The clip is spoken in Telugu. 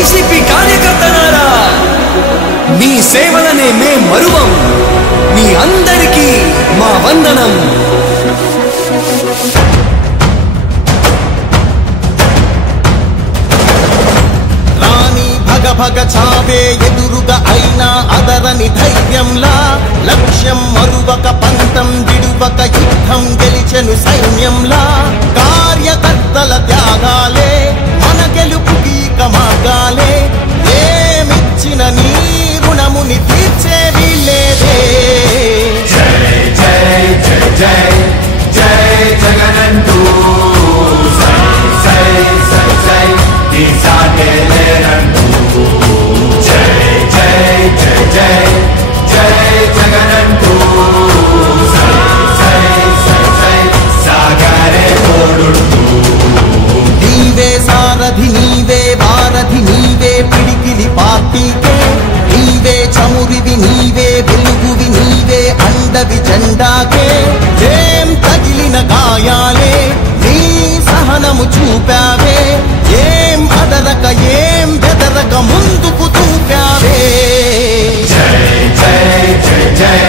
వైసీపీ కార్యకర్తలారా, మీ సేవలనే మే మరువం. మీ అందరికీ మా వందనం. భగ చావే ఎదురుగా అయినా అదరని ధైర్యంలా, లక్ష్యం మరువక పంతం విడువక యుద్ధం గెలిచెను సైన్యంలా. కార్యకర్తల త్యాగాలే మన గెలుపుకి మార్గాలే. ఏమిచ్చిన నీ రుణముని తీర్చే వీళ్ళేదే. జై జై జై జై జై జగనంటూ సై సై సై సై నీ సాటే లేనంటూ. జై జై జై జై జై జగనంటూ సై సై సై సై సాగరే తోడుంటూ. నీవే సారథి నీవే వారధి నీవే పిడికిలి పార్టీకే. నీవే చమురివి నీవే వెలుగువి నీవే అండవి జెండాకే. ఏం తగిలిన గాయాలే నీ సహనము చూపావే. ఏం అదరక ఏం బెదరక ముందుకు తూపావే. జై జై జై జై